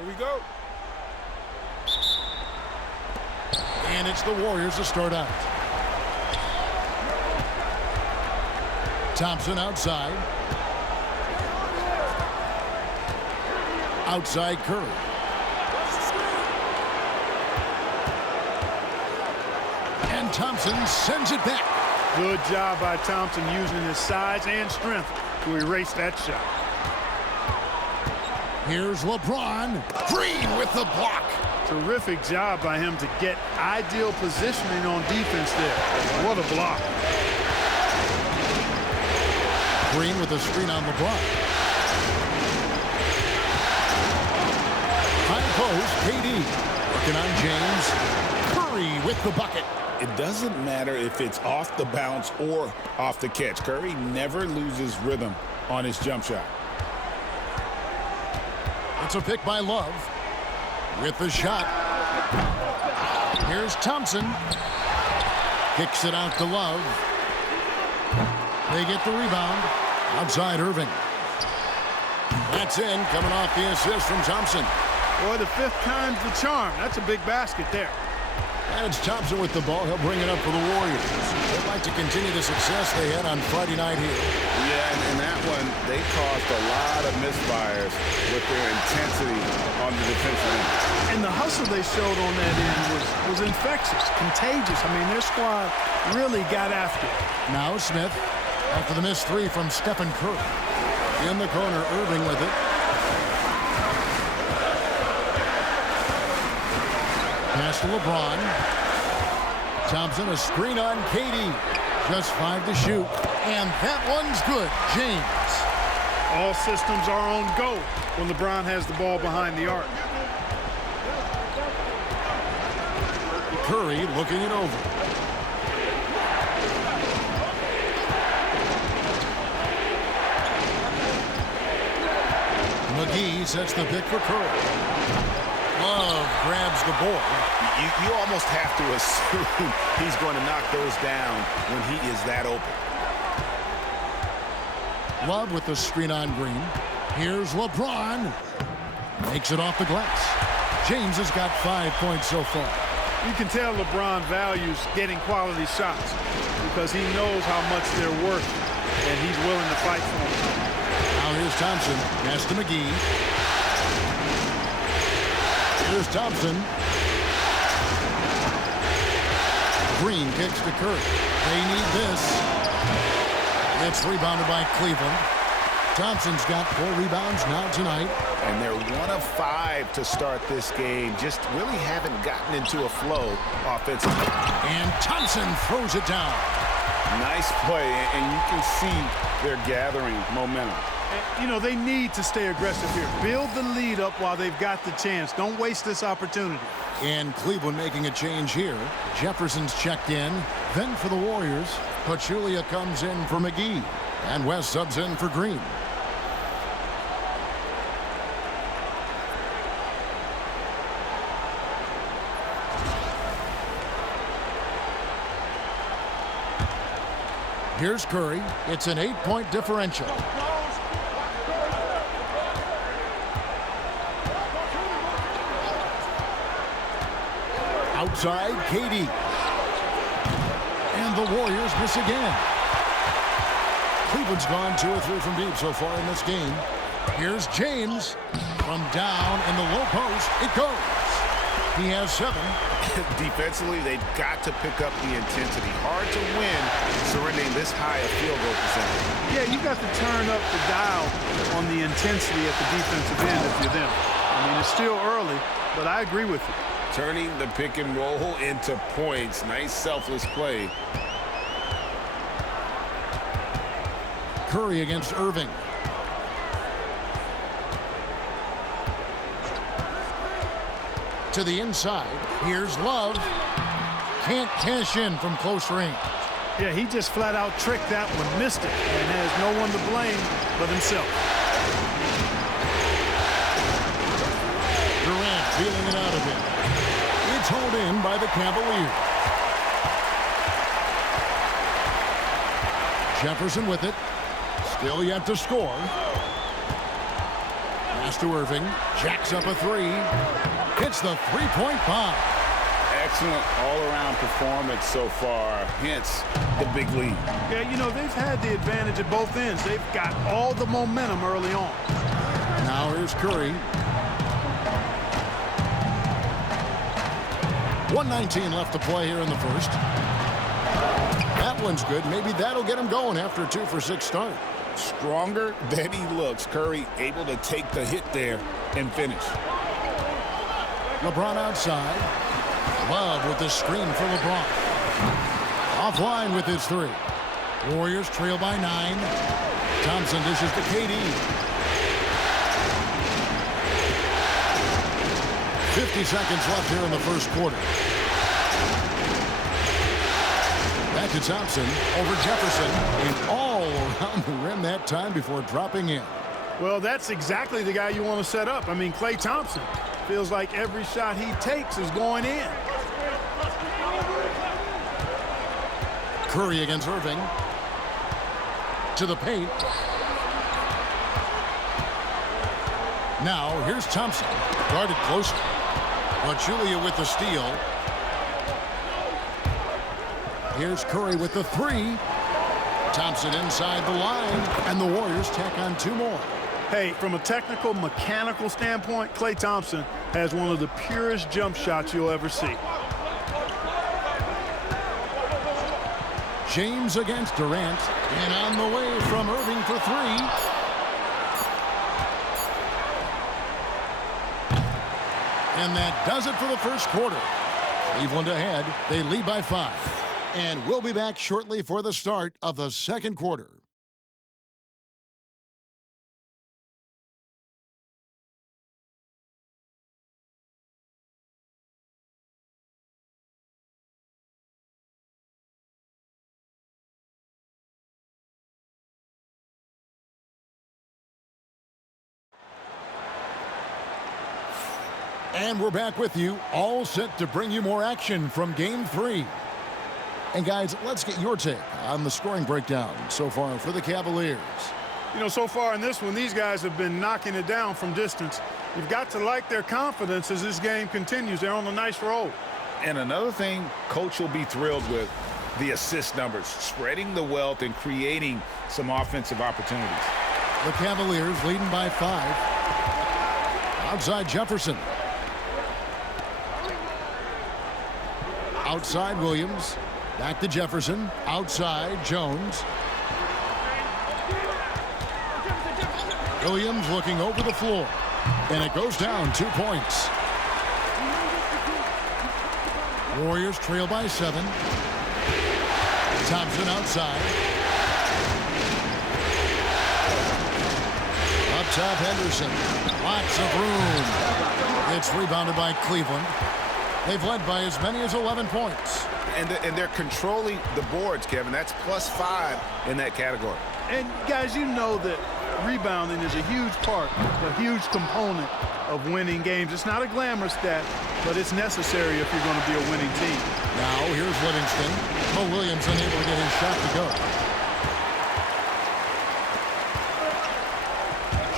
Here we go. And it's the Warriors to start out. Thompson outside. Outside Curry. And Thompson sends it back. Good job by Thompson using his size and strength to erase that shot. Here's LeBron. Green with the block. Terrific job by him to get ideal positioning on defense there. What a block. Green with a screen on LeBron. High post, KD. Working on James. Curry with the bucket. It doesn't matter if it's off the bounce or off the catch. Curry never loses rhythm on his jump shot. It's a pick by Love. With the shot. Here's Thompson. Kicks it out to Love. They get the rebound. Outside Irving. That's in, coming off the assist from Thompson. Boy, the fifth time's the charm. That's a big basket there. And it's Thompson with the ball. He'll bring it up for the Warriors. They'd like to continue the success they had on Friday night here. Yeah, and in that one, they caused a lot of misfires with their intensity on the defensive end. And the hustle they showed on that end was infectious, contagious. I mean, their squad really got after it. Now Smith, after the missed three from Stephen Curry. In the corner, Irving with it. Pass to LeBron. Thompson, a screen on KD. Just 5 to shoot. And that one's good. James. All systems are on go when LeBron has the ball behind the arc. Curry looking it over. McGee sets the pick for Curry. Love grabs the ball. You almost have to assume he's going to knock those down when he is that open. Love with the screen on Green. Here's LeBron. Makes it off the glass. James has got 5 points so far. You can tell LeBron values getting quality shots because he knows how much they're worth, and he's willing to fight for them. Now here's Thompson. Pass to McGee. Here's Thompson. Green kicks to Curry. They need this. It's rebounded by Cleveland. Thompson's got 4 rebounds now tonight. And they're 1 of 5 to start this game. Just really haven't gotten into a flow offensively. And Thompson throws it down. Nice play, and you can see they're gathering momentum. You know, they need to stay aggressive here. Build the lead up while they've got the chance. Don't waste this opportunity. And Cleveland making a change here. Jefferson's checked in. Then for the Warriors, Pachulia comes in for McGee. And West subs in for Green. Here's Curry. It's an 8-point differential. Outside, KD. And the Warriors miss again. Cleveland's gone 2 or 3 from deep so far in this game. Here's James. From down in the low post, it goes. He has 7. Defensively, they've got to pick up the intensity. Hard to win surrendering this high a field goal percentage. Yeah, you got to turn up the dial on the intensity at the defensive end if you're them. I mean, it's still early, but I agree with you. Turning the pick and roll into points. Nice selfless play. Curry against Irving. To the inside. Here's Love. Can't cash in from close range. Yeah, he just flat out tricked that one, missed it, and has no one to blame but himself. Durant feeling it out of him. It's hauled in by the Cavaliers. Jefferson with it. Still yet to score. Pass to Irving. Jacks up a three. Hits the three-point bomb. Excellent all-around performance so far, hence the big lead. Yeah, you know, they've had the advantage at both ends. They've got all the momentum early on. Now here's Curry. 1:19 left to play here in the first. That one's good. Maybe that'll get him going after a 2-for-6 start. Stronger than he looks. Curry able to take the hit there and finish. LeBron outside. Love with the screen for LeBron. Offline with his three. Warriors trail by 9. Thompson dishes to KD. 50 seconds left here in the first quarter. Back to Thompson over Jefferson and all around the rim that time before dropping in. Well, that's exactly the guy you want to set up. I mean, Klay Thompson feels like every shot he takes is going in. Curry against Irving. To the paint. Now, here's Thompson. Guarded closely. Julia with the steal. Here's Curry with the three. Thompson inside the line. And the Warriors tack on 2 more. Hey, from a technical, mechanical standpoint, Klay Thompson has one of the purest jump shots you'll ever see. James against Durant. And on the way from Irving for 3. And that does it for the first quarter. Cleveland ahead. They lead by 5. And we'll be back shortly for the start of the second quarter. And we're back with you, all set to bring you more action from Game 3. And guys, let's get your take on the scoring breakdown so far for the Cavaliers. You know, so far in this one, these guys have been knocking it down from distance. You've got to like their confidence as this game continues. They're on a nice roll. And another thing Coach will be thrilled with, the assist numbers, spreading the wealth and creating some offensive opportunities. The Cavaliers leading by 5. Outside Jefferson. Outside Williams. Back to Jefferson. Outside Jones. Williams looking over the floor. And it goes down 2 points. Warriors trail by 7. Thompson outside. Up top Henderson. Lots of room. It's rebounded by Cleveland. They've led by as many as 11 points. And they're controlling the boards, Kevin. That's +5 in that category. And, guys, you know that rebounding is a huge part, a huge component of winning games. It's not a glamorous stat, but it's necessary if you're going to be a winning team. Now, here's Livingston. Mo Williams unable to get his shot to go.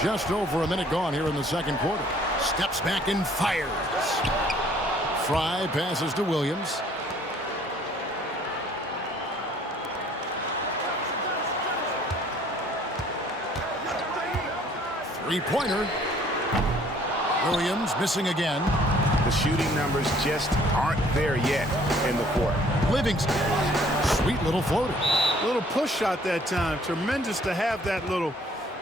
Just over a minute gone here in the second quarter. Steps back and fires. Fry passes to Williams. Three-pointer. Williams missing again. The shooting numbers just aren't there yet in the court. Livingston. Sweet little floater. Little push shot that time. Tremendous to have that little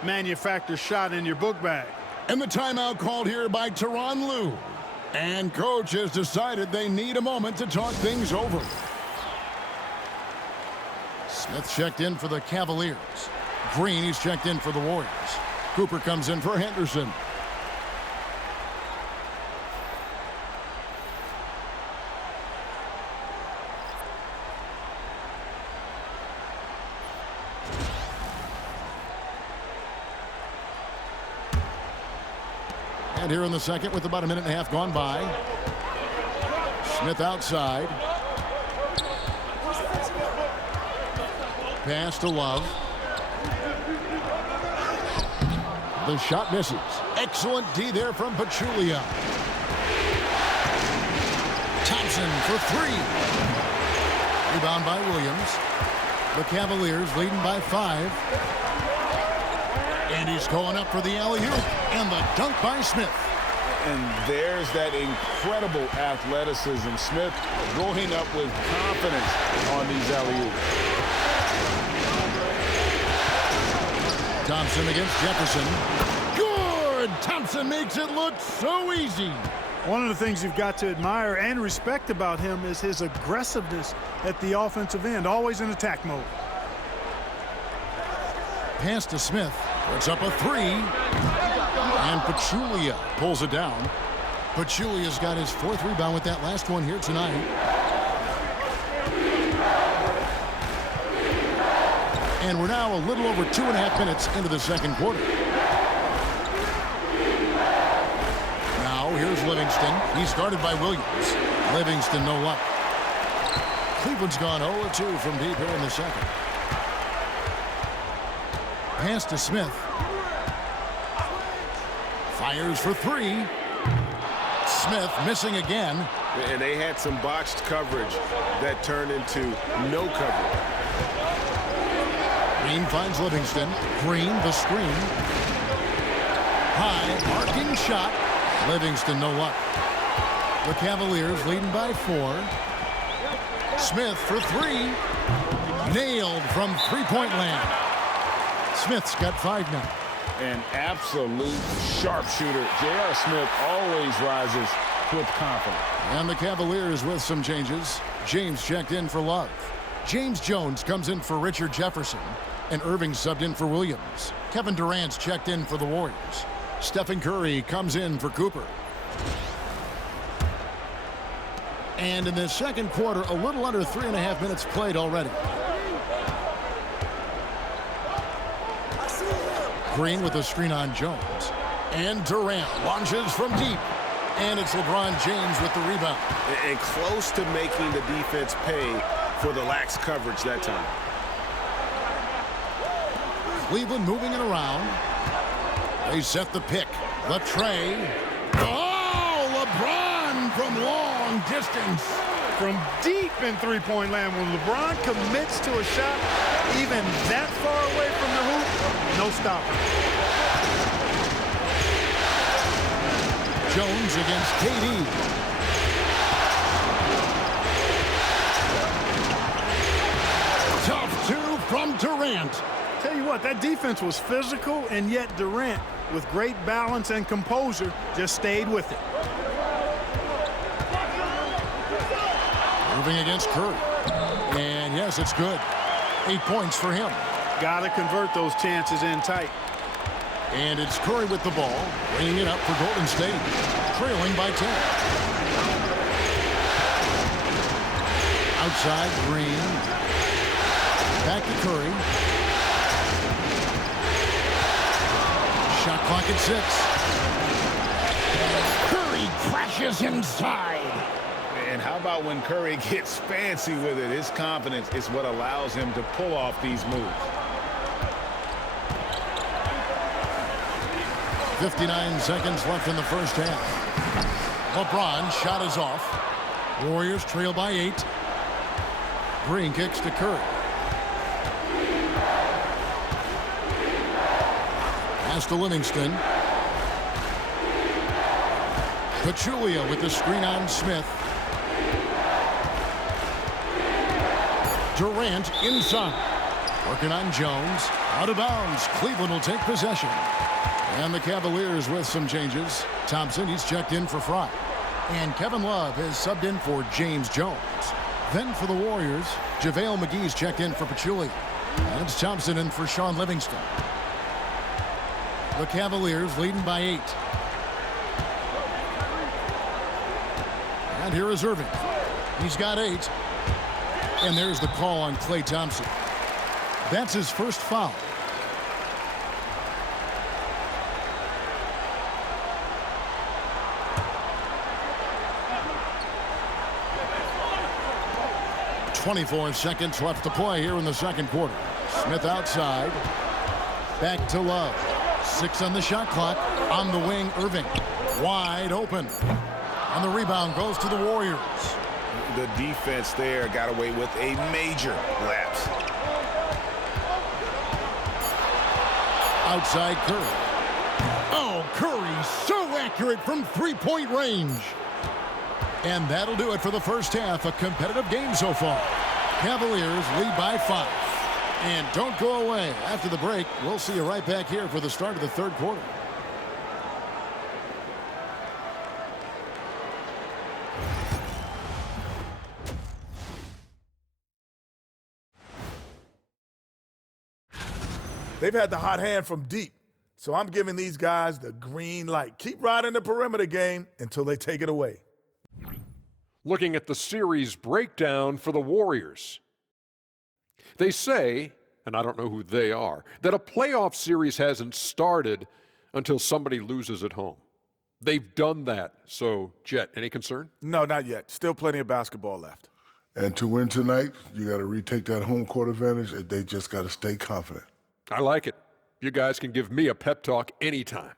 manufactured shot in your book bag. And the timeout called here by Tyronn Lue. And coach has decided they need a moment to talk things over. Smith checked in for the Cavaliers. Green, he's checked in for the Warriors. Cooper comes in for Henderson. And here in the second with about a minute and a half gone by. Smith outside. Pass to Love. The shot misses. Excellent D there from Pachulia. Thompson for three. Rebound by Williams. The Cavaliers leading by 5. And he's going up for the alley-oop. And the dunk by Smith. And there's that incredible athleticism. Smith going up with confidence on these alley-oops. Thompson against Jefferson. Good! Thompson makes it look so easy. One of the things you've got to admire and respect about him is his aggressiveness at the offensive end, always in attack mode. Pass to Smith. Puts up a 3. And Pachulia pulls it down. Pachulia's got his 4th rebound with that last one here tonight. And we're now a little over 2.5 minutes into the second quarter. Now here's Livingston. He's guarded by Williams. Livingston no luck. Cleveland's gone 0-2 from deep here in the second. Pass to Smith. Fires for 3. Smith missing again. And they had some botched coverage that turned into no coverage. Green finds Livingston. Green the screen. High arcing shot. Livingston no luck. The Cavaliers leading by 4. Smith for 3. Nailed from three-point land. Smith's got 5 now. An absolute sharpshooter. J.R. Smith always rises with confidence. And the Cavaliers with some changes. James checked in for Love. James Jones comes in for Richard Jefferson. And Irving subbed in for Williams. Kevin Durant's checked in for the Warriors. Stephen Curry comes in for Cooper. And in the second quarter, a little under 3.5 minutes played already. Green with a screen on Jones. And Durant launches from deep. And it's LeBron James with the rebound. And close to making the defense pay for the lax coverage that time. Cleveland moving it around. They set the pick. The tray. Oh, LeBron from long distance. From deep in three-point land, when LeBron commits to a shot, even that far away from the hoop, no stopping. Jones against KD. Tough 2 from Durant. Tell you what, that defense was physical, and yet Durant, with great balance and composure, just stayed with it. Moving against Curry. And yes, it's good. 8 points for him. Got to convert those chances in tight. And it's Curry with the ball, bringing it up for Golden State, trailing by 10. Outside, Green. Back to Curry. Shot clock at 6. Curry crashes inside. And how about when Curry gets fancy with it? His confidence is what allows him to pull off these moves. 59 seconds left in the first half. LeBron shot is off. Warriors trail by 8. Green kicks to Curry. Pass to Livingston. Pachulia with the screen on Smith. Durant inside. Working on Jones. Out of bounds. Cleveland will take possession. And the Cavaliers with some changes. Thompson, he's checked in for Fry. And Kevin Love is subbed in for James Jones. Then for the Warriors, JaVale McGee's checked in for Pachulia. And it's Thompson in for Sean Livingston. The Cavaliers leading by 8. And here is Irving. He's got 8. And there's the call on Klay Thompson. That's his first foul. .24 seconds left to play here in the second quarter. Smith outside. Back to Love. 6 on the shot clock. On the wing, Irving. Wide open. And the rebound goes to the Warriors. The defense there got away with a major lapse. Outside Curry. Oh, Curry so accurate from three-point range. And that'll do it for the first half. A competitive game so far. Cavaliers lead by 5. And don't go away. After the break, we'll see you right back here for the start of the third quarter. They've had the hot hand from deep, so I'm giving these guys the green light. Keep riding the perimeter game until they take it away. Looking at the series breakdown for the Warriors. They say, and I don't know who they are, that a playoff series hasn't started until somebody loses at home. They've done that. So, Jet, any concern? No, not yet. Still plenty of basketball left. And to win tonight, you got to retake that home court advantage, and they just got to stay confident. I like it. You guys can give me a pep talk anytime.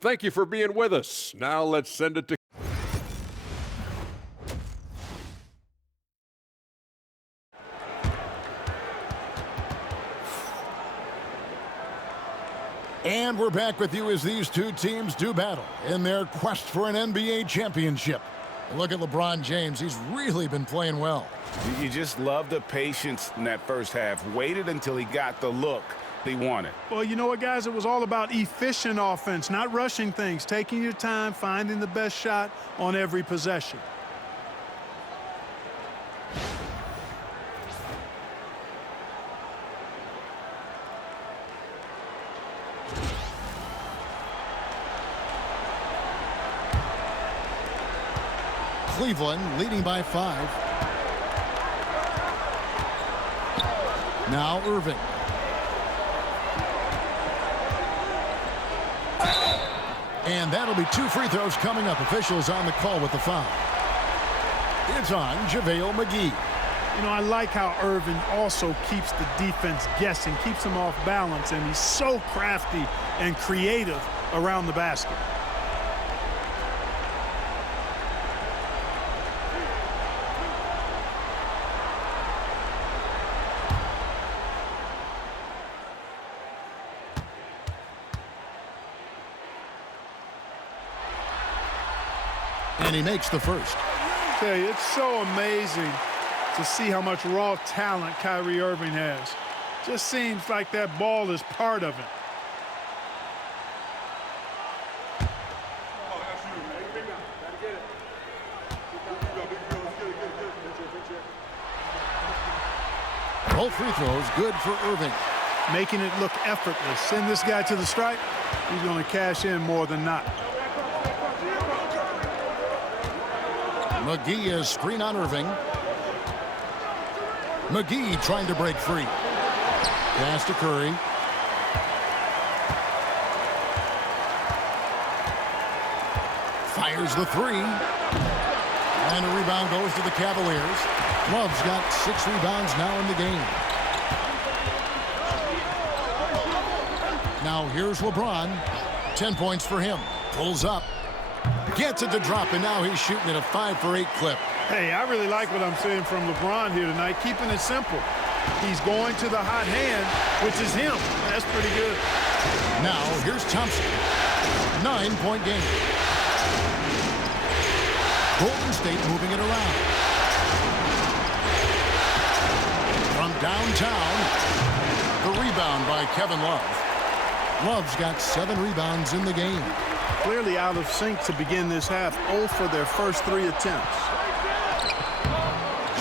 Thank you for being with us. Now let's send it to... And we're back with you as these two teams do battle in their quest for an NBA championship. Look at LeBron James. He's really been playing well. You just love the patience in that first half. Waited until he got the look he wanted. Well, you know what, guys? It was all about efficient offense, not rushing things, taking your time, finding the best shot on every possession. Cleveland leading by 5. Now Irving. And that'll be 2 free throws coming up. Officials on the call with the foul. It's on JaVale McGee. You know, I like how Irving also keeps the defense guessing, keeps them off balance, and he's so crafty and creative around the basket. And he makes the first. I tell you, it's so amazing to see how much raw talent Kyrie Irving has. Just seems like that ball is part of it. Both free throws good for Irving. Making it look effortless. Send this guy to the stripe, he's going to cash in more than not. McGee is screen on Irving. McGee trying to break free. Pass to Curry. Fires the 3. And a rebound goes to the Cavaliers. Love's got 6 rebounds now in the game. Now here's LeBron. 10 points for him. Pulls up. Gets it to drop, and now he's shooting at a 5-for-8 clip. Hey, I really like what I'm seeing from LeBron here tonight, keeping it simple. He's going to the hot hand, which is him. That's pretty good. Now, here's Thompson. 9-point game. Golden State moving it around. From downtown, the rebound by Kevin Love. Love's got 7 rebounds in the game. Clearly out of sync to begin this half. 0 for their first 3 attempts.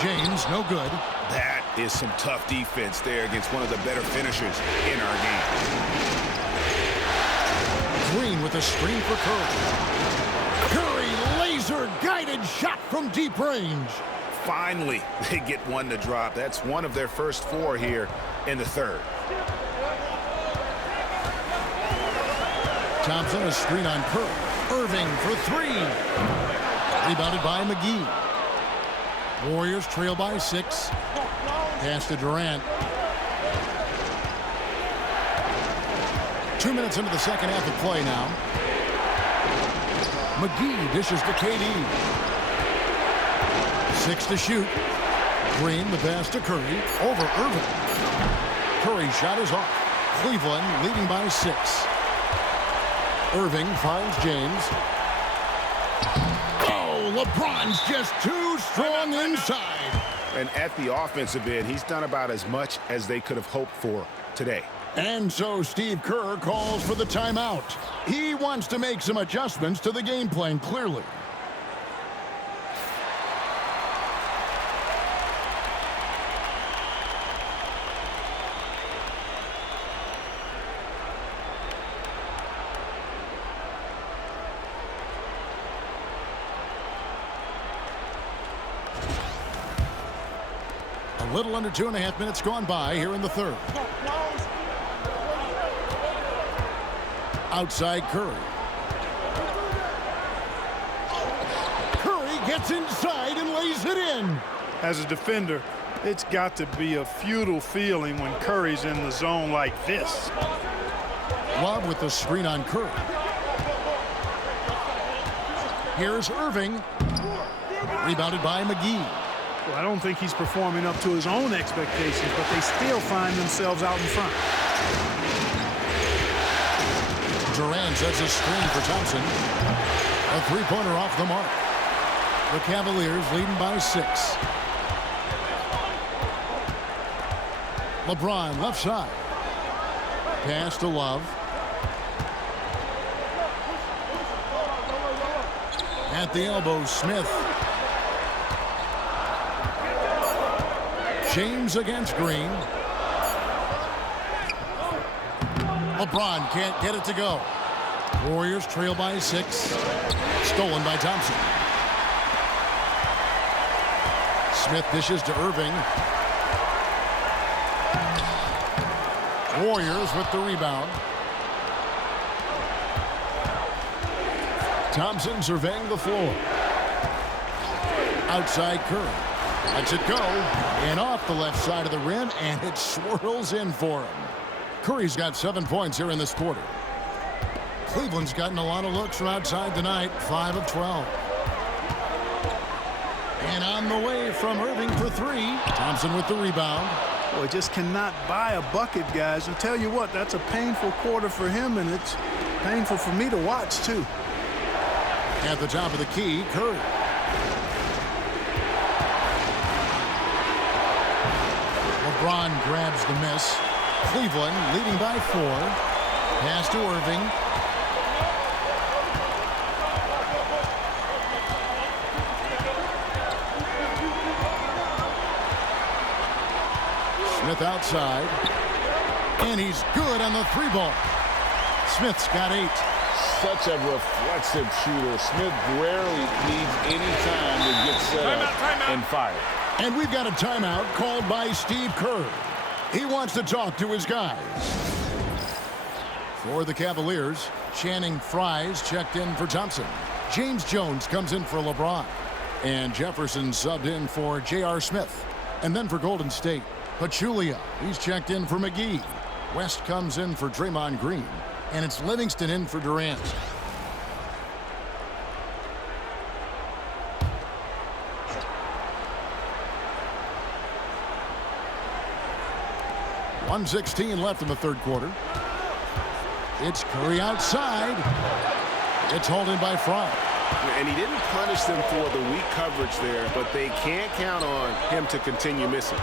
James, no good. That is some tough defense there against one of the better finishers in our game. Green with a screen for Curry. Curry, laser-guided shot from deep range. Finally, they get one to drop. That's one of their first 4 here in the third. Thompson, a screen on Curry. Irving for 3. Rebounded by McGee. Warriors trail by 6. Pass to Durant. 2 minutes into the second half of play now. McGee dishes to KD. 6 to shoot. Green, the pass to Curry. Over Irving. Curry's shot is off. Cleveland leading by 6. Irving finds James. Oh, LeBron's just too strong inside. And at the offensive end, he's done about as much as they could have hoped for today. And so Steve Kerr calls for the timeout. He wants to make some adjustments to the game plan, clearly. A little under 2.5 minutes gone by here in the third. Outside Curry. Curry gets inside and lays it in. As a defender, it's got to be a futile feeling when Curry's in the zone like this. Love with the screen on Curry. Here's Irving. Rebounded by McGee. Well, I don't think he's performing up to his own expectations, but they still find themselves out in front. Durant sets a screen for Thompson. A three-pointer off the mark. The Cavaliers leading by 6. LeBron left side. Pass to Love. At the elbow, Smith. James against Green. LeBron can't get it to go. Warriors trail by 6. Stolen by Thompson. Smith dishes to Irving. Warriors with the rebound. Thompson surveying the floor. Outside Curry. Lets it go. And off the left side of the rim, and it swirls in for him. Curry's got 7 points here in this quarter. Cleveland's gotten a lot of looks from outside tonight, 5 of 12. And on the way from Irving for 3. Thompson with the rebound. Boy, just cannot buy a bucket, guys. I'll tell you what, that's a painful quarter for him, and it's painful for me to watch, too. At the top of the key, Curry. LeBron grabs the miss. Cleveland leading by 4. Pass to Irving. Smith outside. And he's good on the 3-ball. Smith's got 8. Such a reflexive shooter. Smith rarely needs any time to get set up and fire. And we've got a timeout called by Steve Kerr. He wants to talk to his guys. For the Cavaliers, Channing Frye's checked in for Thompson. James Jones comes in for LeBron. And Jefferson subbed in for J.R. Smith. And then for Golden State, Pachulia, he's checked in for McGee. West comes in for Draymond Green. And it's Livingston in for Durant. .116 left in the third quarter. It's Curry outside. It's holding by Fry. And he didn't punish them for the weak coverage there, but they can't count on him to continue missing.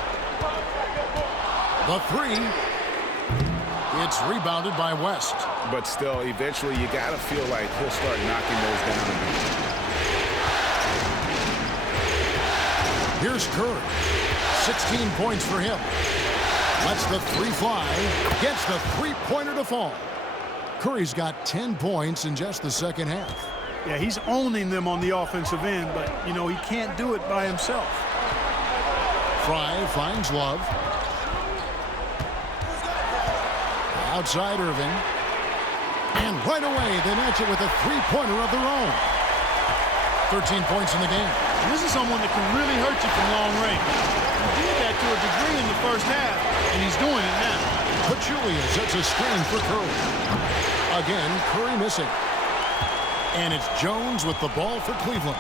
The 3. It's rebounded by West. But still, eventually, you got to feel like he'll start knocking those down. Here's Curry. 16 points for him. Lets the 3 fly. Gets the 3-pointer to fall. Curry's got 10 points in just the second half. Yeah, he's owning them on the offensive end, but, you know, he can't do it by himself. Fry finds Love. Outside Irving. And right away, they match it with a 3-pointer of their own. 13 points in the game. And this is someone that can really hurt you from long range. He did that to a degree in the first half, and he's doing it now. Pachulia sets a screen for Curry. Again, Curry missing. And it's Jones with the ball for Cleveland.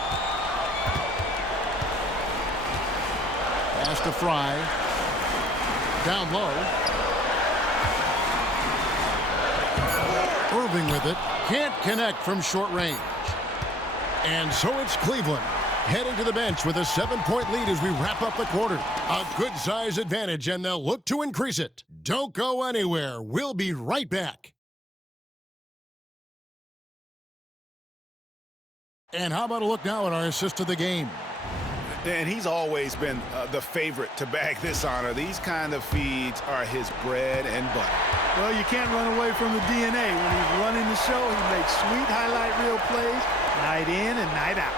Pass to Fry. Down low. Irving with it. Can't connect from short range. And so it's Cleveland heading to the bench with a 7-point lead as we wrap up the quarter. A good size advantage, and they'll look to increase it. Don't go anywhere. We'll be right back. And how about a look now at our assist of the game? And he's always been the favorite to bag this honor. These kind of feeds are his bread and butter. Well, you can't run away from the DNA. When he's running the show, he makes sweet highlight reel plays night in and night out.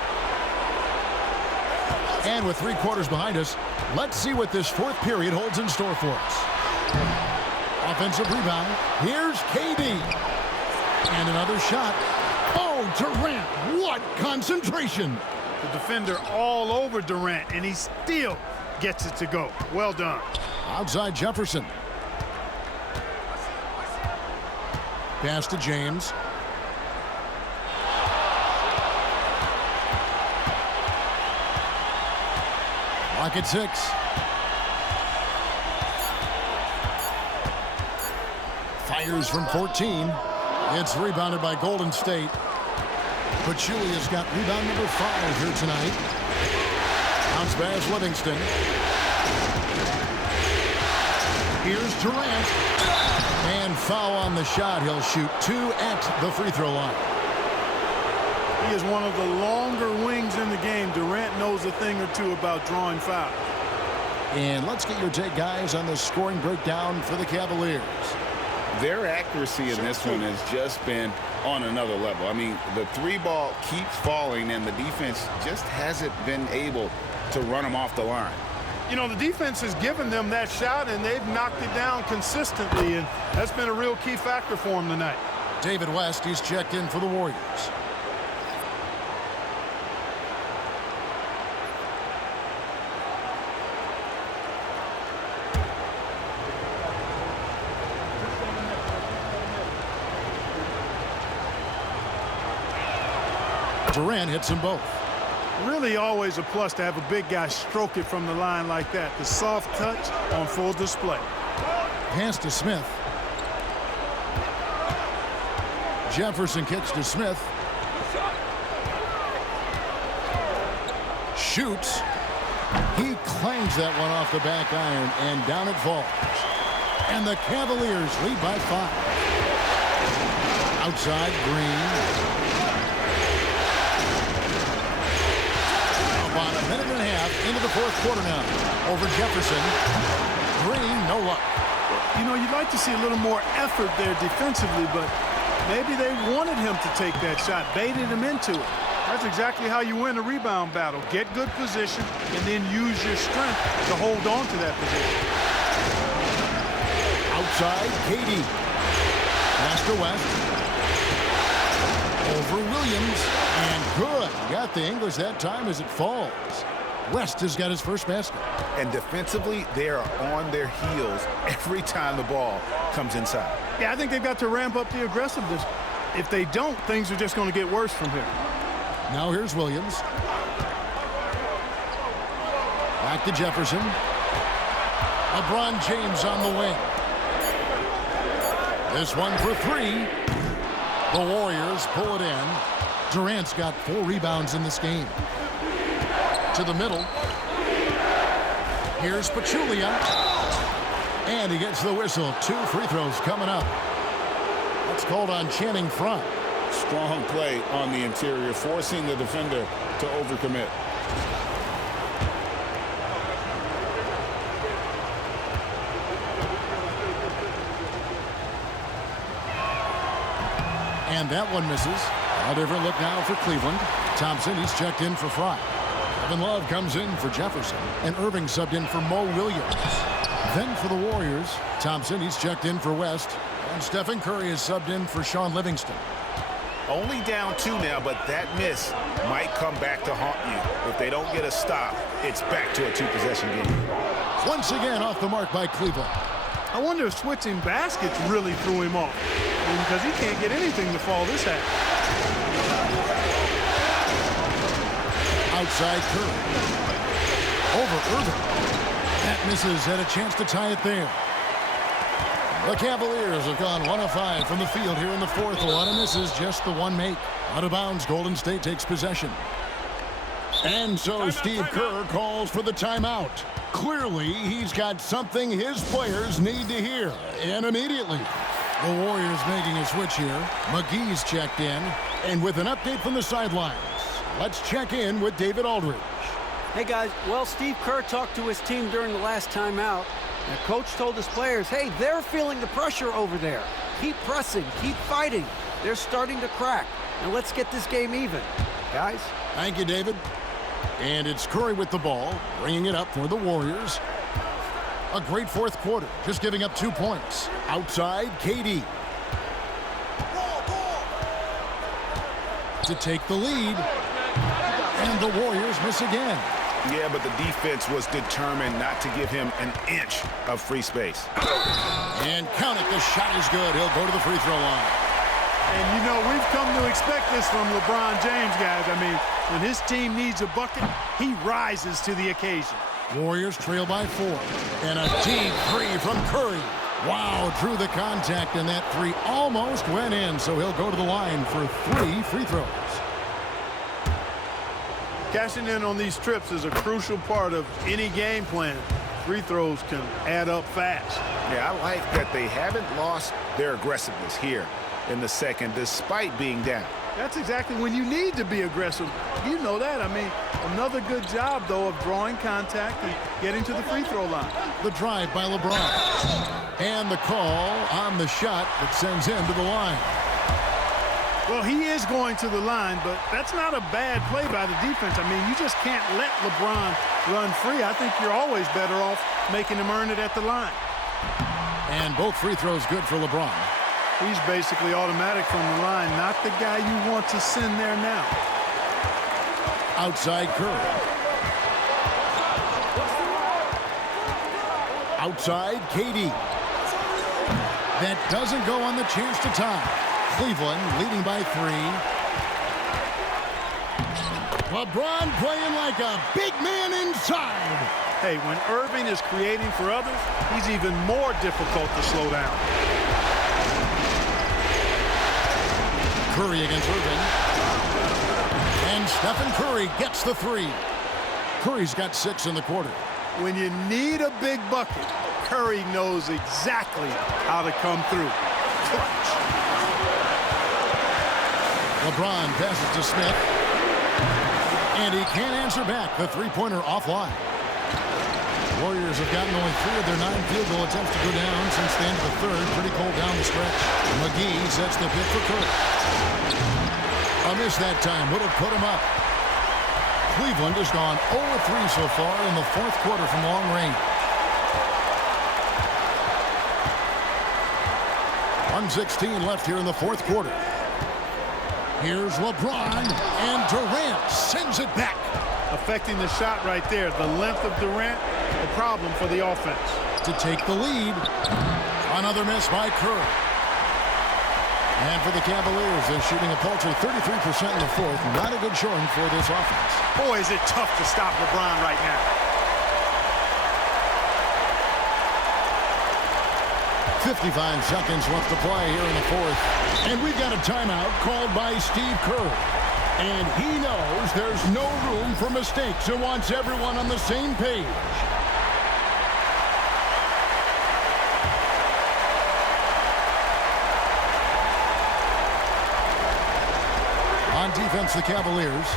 And with 3 quarters behind us, let's see what this fourth period holds in store for us. Offensive rebound. Here's KD. And another shot. Oh, Durant, what concentration. The defender all over Durant, and he still gets it to go. Well done. Outside Jefferson. Pass to James. Lock at 6. Fires from 14. It's rebounded by Golden State. Pachulia's got rebound number 5 here tonight. Bounce pass Livingston. Here's Durant. And foul on the shot. He'll shoot 2 at the free throw line. He is one of the longer wings in the game. Durant knows a thing or two about drawing fouls. And let's get your take, guys, on the scoring breakdown for the Cavaliers. Their accuracy in this one has just been on another level. I mean, the 3-ball keeps falling, and the defense just hasn't been able to run them off the line. You know, the defense has given them that shot, and they've knocked it down consistently, and that's been a real key factor for them tonight. David West, he's checked in for the Warriors. Durant hits them both. Really always a plus to have a big guy stroke it from the line like that. The soft touch on full display. Pass to Smith. Jefferson kicks to Smith. Shoots. He clangs that one off the back iron, and down it falls. And the Cavaliers lead by 5. Outside, Green. About a minute and a half into the fourth quarter now. Over Jefferson. Green, no luck. You know, you'd like to see a little more effort there defensively, but maybe they wanted him to take that shot, baited him into it. That's exactly how you win a rebound battle. Get good position and then use your strength to hold on to that position. Outside, KD. Pass to West. Over Williams. And good. Got the English that time as it falls. West has got his first basket. And defensively, they are on their heels every time the ball comes inside. Yeah, I think they've got to ramp up the aggressiveness. If they don't, things are just going to get worse from here. Now here's Williams. Back to Jefferson. LeBron James on the wing. This one for 3. The Warriors pull it in. Durant's got 4 rebounds in this game. To the middle. Here's Pachulia. And he gets the whistle. 2 free throws coming up. That's called on Channing Front. Strong play on the interior, forcing the defender to overcommit. And that one misses. A different look now for Cleveland. Thompson, he's checked in for Fry. Kevin Love comes in for Jefferson. And Irving subbed in for Mo Williams. Then for the Warriors, Thompson, he's checked in for West. And Stephen Curry is subbed in for Sean Livingston. Only down 2 now, but that miss might come back to haunt you. If they don't get a stop, it's back to a 2-possession game. Once again off the mark by Cleveland. I wonder if switching baskets really threw him off. Because he can't get anything to fall this half. Outside Curry. Over Irving. That misses, had a chance to tie it there. The Cavaliers have gone 1 of 5 from the field here in the fourth. A lot of misses, just the one make. Out of bounds, Golden State takes possession. And so Steve Kerr calls for the timeout. Clearly, he's got something his players need to hear, and immediately. The Warriors making a switch here. McGee's checked in, and with an update from the sidelines, let's check in with David Aldridge. Hey, guys. Well, Steve Kerr talked to his team during the last timeout. The coach told his players, hey, they're feeling the pressure over there. Keep pressing, keep fighting. They're starting to crack. Now let's get this game even, guys. Thank you, David. And it's Curry with the ball, bringing it up for the Warriors. A great fourth quarter, just giving up 2 points. Outside, KD. To take the lead. And the Warriors miss again. Yeah, but the defense was determined not to give him an inch of free space. And count it, the shot is good. He'll go to the free throw line. And, you know, we've come to expect this from LeBron James, guys. I mean, when his team needs a bucket, he rises to the occasion. Warriors trail by 4. And a deep three from Curry. Wow, drew the contact, and that three almost went in, so he'll go to the line for 3 free throws. Cashing in on these trips is a crucial part of any game plan. Free throws can add up fast. Yeah, I like that they haven't lost their aggressiveness here in the second, despite being down. That's exactly when you need to be aggressive. You know that. I mean, another good job, though, of drawing contact and getting to the free throw line. The drive by LeBron. And the call on the shot that sends him to the line. Well, he is going to the line, but that's not a bad play by the defense. I mean, you just can't let LeBron run free. I think you're always better off making him earn it at the line. And both free throws good for LeBron. He's basically automatic from the line, not the guy you want to send there now. Outside Curry. Outside KD. That doesn't go on the chance to tie. Cleveland leading by 3. LeBron playing like a big man inside. Hey, when Irving is creating for others, he's even more difficult to slow down. Curry against Irving. And Stephen Curry gets the 3. Curry's got 6 in the quarter. When you need a big bucket, Curry knows exactly how to come through. Clutch. LeBron passes to Smith. And he can't answer back. The three-pointer offline. Warriors have gotten only 3 of their 9 field goal attempts to go down since the end of the third. Pretty cold down the stretch. McGee sets the pick for Curry. A miss that time would have put him up. Cleveland has gone 0-3 so far in the fourth quarter from long range. 1:16 left here in the fourth quarter. Here's LeBron, and Durant sends it back. Affecting the shot right there. The length of Durant, the problem for the offense. To take the lead. Another miss by Curry. And for the Cavaliers, they're shooting a paltry 33% in the fourth. Not a good showing for this offense. Boy, is it tough to stop LeBron right now. 55 seconds left to play here in the fourth. And we've got a timeout called by Steve Kerr. And he knows there's no room for mistakes and wants everyone on the same page. On defense, the Cavaliers.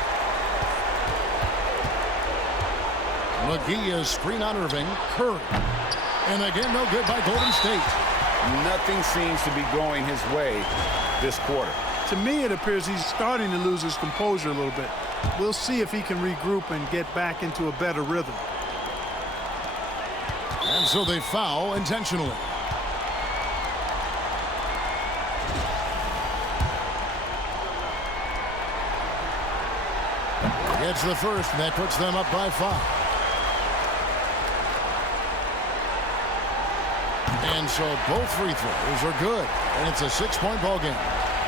McGee is screen on Irving. Curry. And again, no good by Golden State. Nothing seems to be going his way this quarter. To me, it appears he's starting to lose his composure a little bit. We'll see if he can regroup and get back into a better rhythm. And so they foul intentionally. It's the first, and that puts them up by 5. And And so both free throws are good. And it's a 6-point ball game.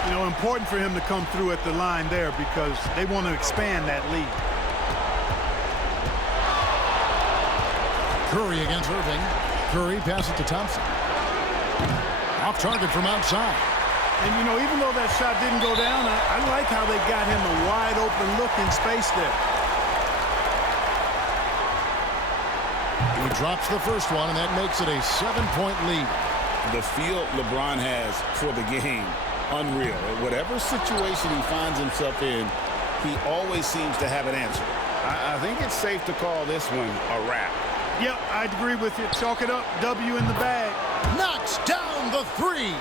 You know, important for him to come through at the line there because they want to expand that lead. Curry against Irving. Curry passes to Thompson. Off target from outside. And, you know, even though that shot didn't go down, I like how they got him a wide-open look in space there. He drops the first one, and that makes it a 7-point lead. The feel LeBron has for the game, unreal. Whatever situation he finds himself in, he always seems to have an answer. I think it's safe to call this one a wrap. Yep, I'd agree with you. Chalk it up. W in the bag. Knocks down the three.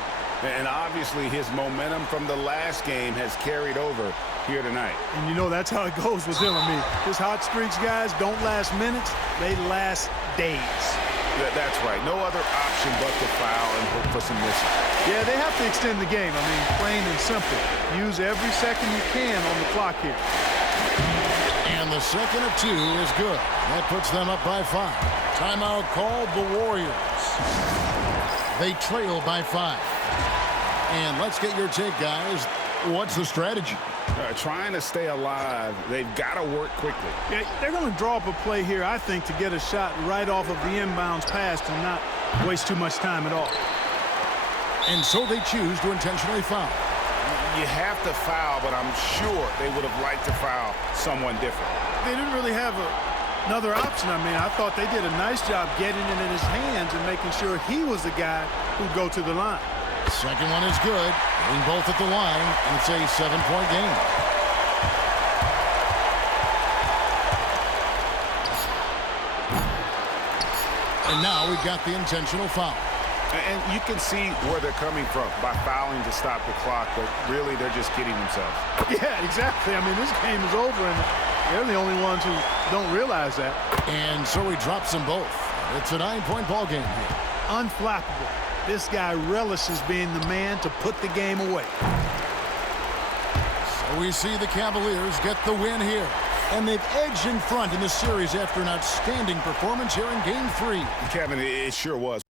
And obviously his momentum from the last game has carried over here tonight. And you know that's how it goes with him. I mean, his hot streaks, guys, don't last minutes. They last days. That's right. No other option but to foul and hope for some misses. Yeah, they have to extend the game. I mean, plain and simple. Use every second you can on the clock here. And the second of 2 is good. That puts them up by 5. Timeout called the Warriors. They trail by 5. And let's get your take, guys. What's the strategy? Trying to stay alive. They've got to work quickly. Yeah, they're going to draw up a play here, I think, to get a shot right off of the inbounds pass and not waste too much time at all. And so they choose to intentionally foul. You have to foul, but I'm sure they would have liked to foul someone different. They didn't really have another option. I mean, I thought they did a nice job getting it in his hands and making sure he was the guy who'd go to the line. Second one is good. Getting both at the line, and it's a 7-point game. And now we've got the intentional foul. And you can see where they're coming from by fouling to stop the clock, but really they're just kidding themselves. Yeah, exactly. I mean, this game is over, and they're the only ones who don't realize that. And so he drops them both. It's a 9-point ball game here. Unflappable. This guy relishes being the man to put the game away. So we see the Cavaliers get the win here. And they've edged in front in the series after an outstanding performance here in Game 3. Kevin, it sure was.